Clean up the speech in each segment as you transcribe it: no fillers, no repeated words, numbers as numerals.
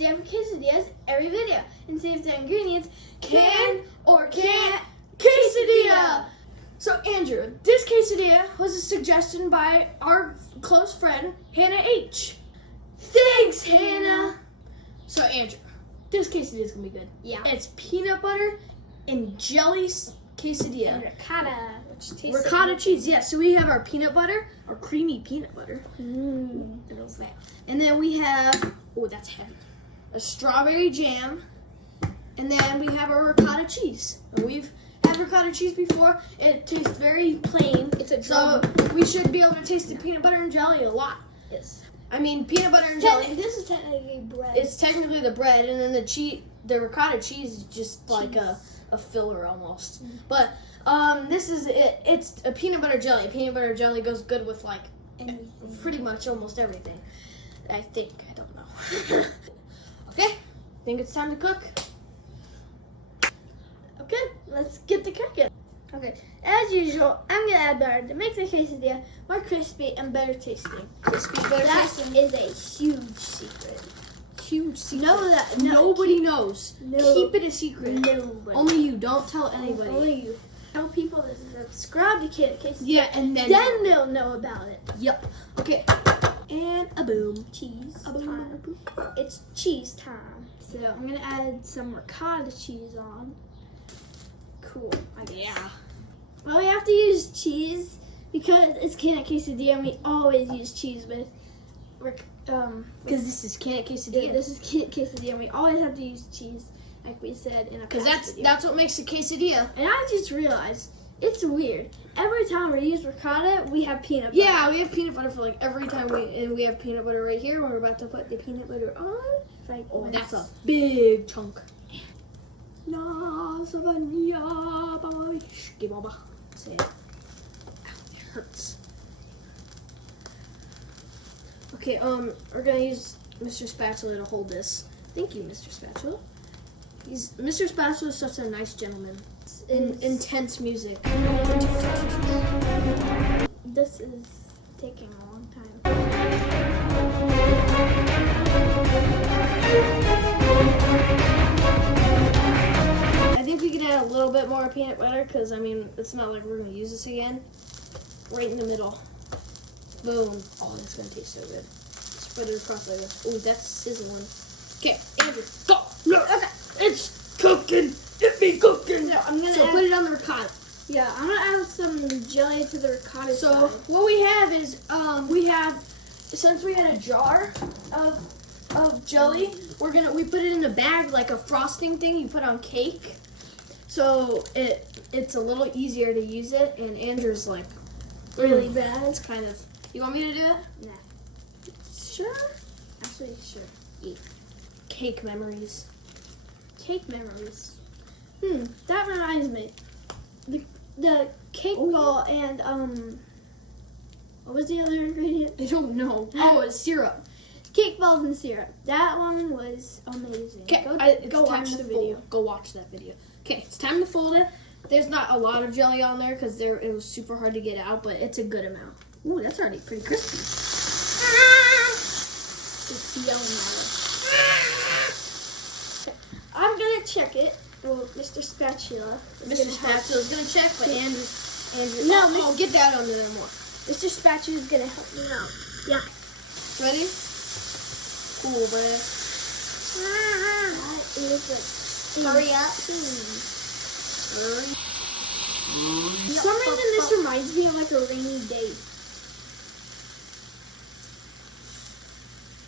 damn quesadillas every video and see if the ingredients can or can't quesadilla. So Andrew, this quesadilla was a suggestion by our close friend, Hannah H. Thanks, Hannah. So Andrew, this quesadilla is gonna be good. Yeah. It's peanut butter and jelly quesadilla. And ricotta, which tastes Ricotta cheese, yes. So we have our peanut butter, our creamy peanut butter. Mmm. And then we have, oh, that's heavy, a strawberry jam. And then we have our ricotta cheese. And we've had ricotta cheese before. It tastes very plain. It's a So we should be able to taste the peanut butter and jelly a lot. Yes. I mean, peanut butter and jelly. This is technically bread. It's technically the bread, and then the ricotta cheese is just like a filler almost. Mm-hmm. But this is it. It's a peanut butter jelly. Peanut butter jelly goes good with like anything. pretty much almost everything. I think. I don't know. Okay, think it's time to cook. Okay, let's get to cooking. Okay, as usual, I'm gonna add butter to make the quesadilla more crispy and better tasting. Crispy, better That tasting. is a huge secret. Huge secret. Know that Nobody knows. No. Keep it a secret. Nobody. Only you. Don't tell anybody. Only you. Tell people to subscribe to Kid Quesadilla. Yeah, and then they'll know about it. Yep. Okay. And a boom. Cheese A boom. time. It's cheese time. So I'm gonna add some ricotta cheese on. Cool. I guess. Yeah. Well, we have to use cheese because it's Kid Quesadilla, and we always use cheese with. Because this is Can Quesadilla. This is Kid Quesadilla, and we always have to use cheese, like we said in a Because past video. that's what makes a quesadilla. And I just realized it's weird. Every time we use ricotta, we have peanut butter. Yeah, we have peanut butter for like every time we have peanut butter right here. We're about to put the peanut butter on. Like, Oh, that's a big chunk. Say it. Ow, it hurts. Okay, we're gonna use Mr. Spatula to hold this. Thank you, Mr. Spatula. Mr. Spatula is such a nice gentleman. Intense music. This is taking a long time. I think we can add a little bit more peanut butter because, I mean, it's not like we're going to use this again. Right in the middle. Boom. Oh, that's going to taste so good. Spread it across like this. Oh, that's sizzling. Okay, Andrew, go. Look, okay. It's cooking. It be cooking. So I'm gonna put it on the ricotta. Yeah, I'm gonna add some jelly to the ricotta. So side. what we have is, since we had a jar of jelly, we put it in a bag like a frosting thing you put on cake. So it's a little easier to use it, and Andrew's like really bad. It's kind of. You want me to do it? Nah. Sure. Actually, sure. Yeah. Cake memories. Cake memories. That reminds me. The cake ball and what was the other ingredient? I don't know. Oh, it's syrup. Cake balls and syrup. That one was amazing. Okay, Go watch the video. Go watch that video. Okay, it's time to fold it. There's not a lot of jelly on there because it was super hard to get out, but it's a good amount. Ooh, that's already pretty crispy. It's yelling at us. I'm gonna check it. Well, Mr. Spatula. Mr. Spatula's gonna check, but Andrew. No, oh, get that under there more. Mr. Spatula's gonna help me out. Yeah. Ready? Cool, buddy. That is like Hurry up. For some reason, this reminds me of like a rainy day.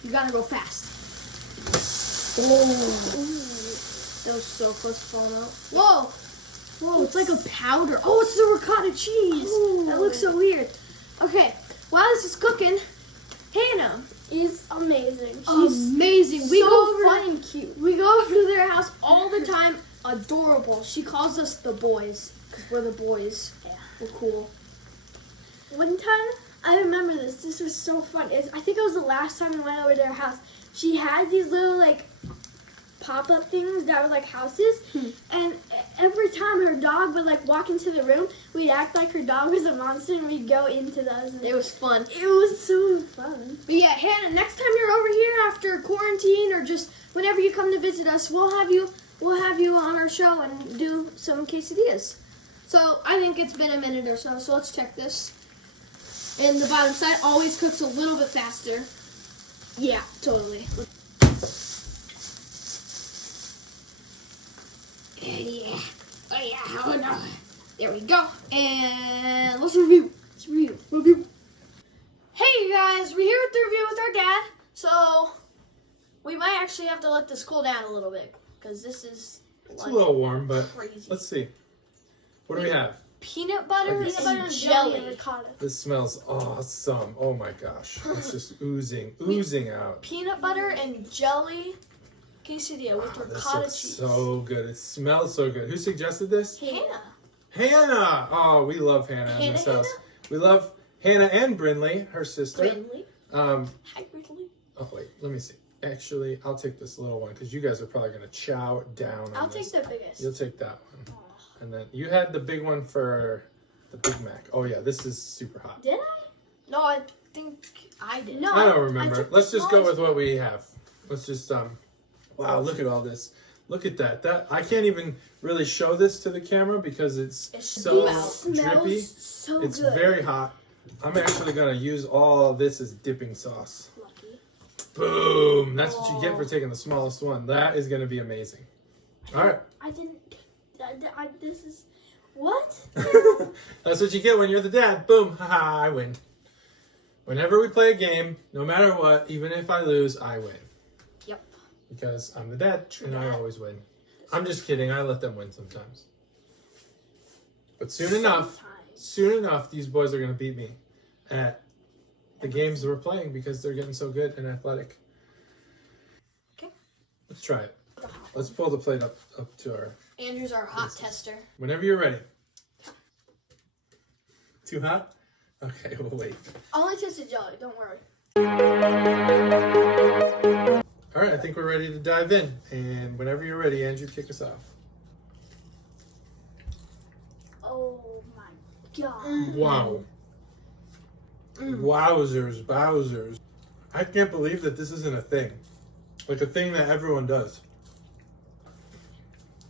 You gotta go fast. Oh. That was so close to falling out. Whoa! Whoa, it's like a powder. Oh, it's the ricotta cheese. Ooh. That looks so weird. Okay, while this is cooking, Hannah Is amazing. She's amazing. so fun and cute. We go over to their house all the time. Adorable. She calls us the boys because we're the boys. Yeah. We're cool. One time, I remember this. This was so fun. I think it was the last time we went over to their house. She had these little like pop-up things that were like houses, and every time her dog would like walk into the room, we'd act like her dog was a monster and we'd go into those. And It was fun. it was so fun. But yeah, Hannah, next time you're over here after quarantine or just whenever you come to visit us, we'll have you on our show and do some quesadillas. So I think it's been a minute or so. So let's check this. And the bottom side always cooks a little bit faster. Yeah, totally. Yeah. Oh yeah. Oh no. There we go. And let's review. Review. Hey you guys, we're here with the review with our dad. So we might actually have to let this cool down a little bit because this is it's a little warm, but crazy. Let's see. What do we have? Peanut butter and jelly. and ricotta. This smells awesome. Oh my gosh. It's just oozing out. Peanut butter and jelly quesadilla with This ricotta looks cheese. so good. It smells so good. Who suggested this? Hannah. Hannah. Oh, we love Hannah in this house. We love Hannah and Brinley, her sister. Brinley. Hi, Brinley. Oh wait, let me see. Actually, I'll take this little one because you guys are probably gonna chow down on I'll this. take the biggest. You'll take that one. And then you had the big one for the Big Mac. Oh yeah, this is super hot. Did I? No, I think I did. No, I don't remember. took the Let's just go smallest with what we have. Let's just wow, look at all this. Look at that. That I can't even really show this to the camera because it's so drippy. So It's good. very hot. I'm actually gonna use all this as dipping sauce. Lucky. Boom! That's what you get for taking the smallest one. That is gonna be amazing. All right. I didn't. This is what? That's what you get when you're the dad. Boom! Haha! I win. Whenever we play a game, no matter what, even if I lose, I win. Yep. Because I'm the dad, and I always win. I'm just kidding. I let them win sometimes. But soon enough, these boys are going to beat me at the games we're playing because they're getting so good and athletic. Okay. Let's try it. Let's pull the plate up to our... Andrew's our hot tester. Whenever you're ready. Too hot? Okay, we'll wait. I'll only taste the jelly. Don't worry. All right, I think we're ready to dive in. And whenever you're ready, Andrew, kick us off. Oh my god. Wow. Wowzers, bowsers. I can't believe that this isn't a thing. Like a thing that everyone does.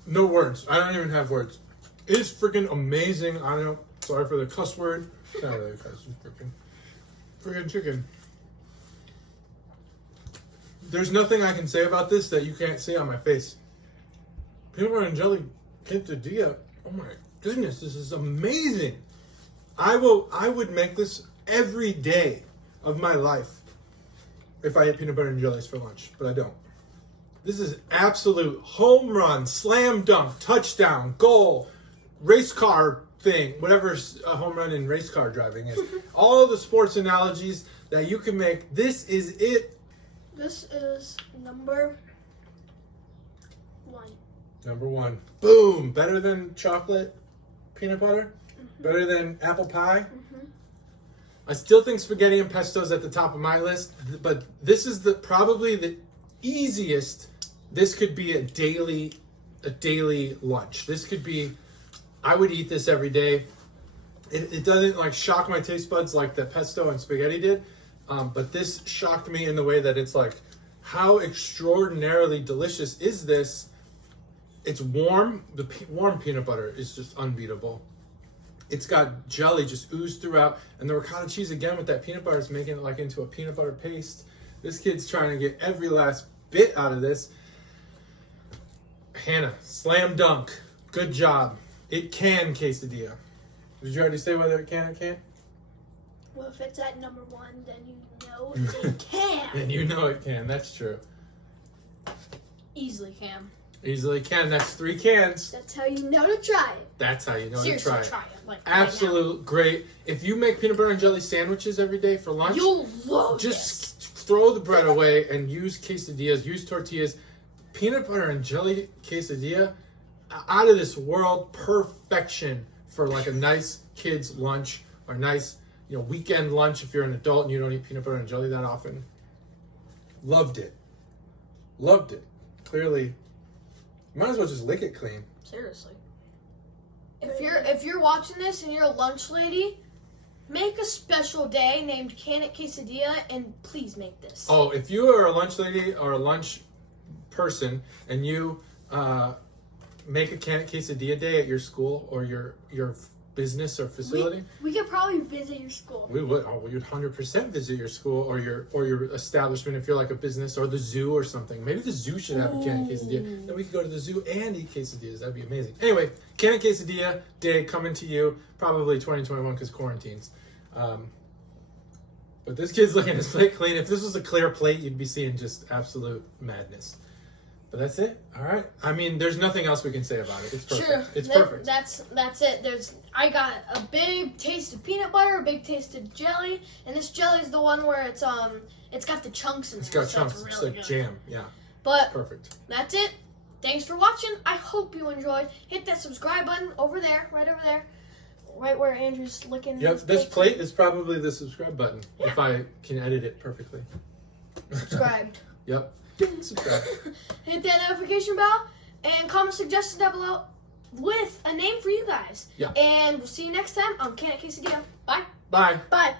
No words. I don't even have words. It's freaking amazing. I don't. Sorry for the cuss word. It's not really a cuss. It's freaking chicken. There's nothing I can say about this that you can't see on my face. Peanut butter and jelly quesadilla. Oh my goodness, this is amazing. I would make this every day of my life if I ate peanut butter and jellies for lunch, but I don't. This is absolute home run, slam dunk, touchdown, goal, race car thing, whatever a home run in race car driving is. All the sports analogies that you can make. This is it. This is number 1. Number 1. Boom. Better than chocolate peanut butter? Better than apple pie? I still think spaghetti and pesto is at the top of my list, but this is probably the easiest. This could be a daily lunch. This could be, I would eat this every day. It doesn't like shock my taste buds like the pesto and spaghetti did, but this shocked me in the way that it's like, how extraordinarily delicious is this? It's warm. The warm peanut butter is just unbeatable. It's got jelly just oozed throughout, and the ricotta cheese again with that peanut butter is making it like into a peanut butter paste. This kid's trying to get every last bit out of this. Hannah, slam dunk. Good job. It can quesadilla. Did you already say whether it can or can't? Well, if it's at number 1, then you know it can. And you know it can. That's true. Easily can. Easily can. That's 3 cans. That's how you know to try it. That's how you know Seriously, to try it. Like Absolute great. If you make peanut butter and jelly sandwiches every day for lunch, you'll love just throw the bread away and use quesadillas, use tortillas. Peanut butter and jelly quesadilla, out of this world perfection for like a nice kid's lunch or nice, weekend lunch if you're an adult and you don't eat peanut butter and jelly that often. Loved it. Loved it. Clearly, might as well just lick it clean. Seriously. If you're watching this and you're a lunch lady, make a special day named Can It Quesadilla and please make this. Oh, if you are a lunch lady or a lunch person and you make a quesadilla day at your school or your business or facility, we could probably visit your school. we would 100% visit your school or your establishment if you're like a business, or the zoo or something. Maybe the zoo should have a can quesadilla. Then we could go to the zoo and eat quesadillas. That'd be amazing. Anyway, can quesadilla day coming to you probably 2021 because quarantines. But this kid's looking at his plate clean. If this was a clear plate, you'd be seeing just absolute madness. But that's it. All right. I mean, there's nothing else we can say about it. It's perfect. Sure. It's perfect. That's it. I got a big taste of peanut butter, a big taste of jelly, and this jelly is the one where it's got the chunks in it. It's got so chunks. It's It's really like good. jam. Yeah. But Perfect. that's it. Thanks for watching. I hope you enjoyed. Hit that subscribe button over there, right over there, right where Andrew's looking. Yep. This plate is probably the subscribe button if I can edit it perfectly. Subscribed. Yep. Subscribe. Hit that notification bell and comment suggestions down below with a name for you guys. Yeah. And we'll see you next time on Can It Quesadilla. Bye. Bye. Bye.